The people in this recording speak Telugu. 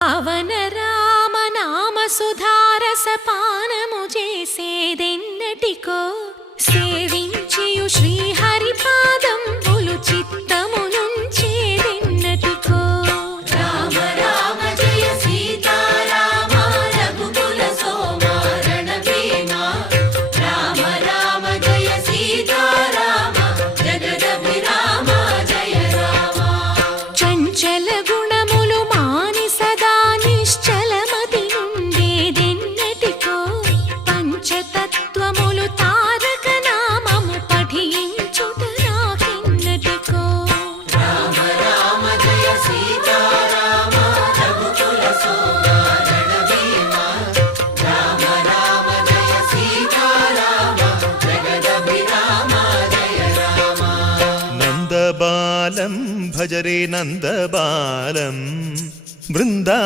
పవన రామ నామ సుధారసపానము చేసేదెన్నటికో సేవించియు శ్రీహరి పాదంబులు చిత్తమునుంచేదెన్నటికో రామ రామ జయ సీతారామ రఘుకుల సోమ రణభీమ రామ రామ జయ సీతారామ జగదభిరామ జయ రామ చంచల గుణములు మాని సదా నిశ్చలమతి నుండేదెన్నటికో పంచతత్వములు తారక నామము పఠించుట నాకెన్నటికో రామ రామ జయ సీతారామ రఘుకుల సోమ రణభీమ రామ రామ జయ సీతారామ జగదభిరామ జయ రామ నందబాలం భజరే నందబాలం బృందా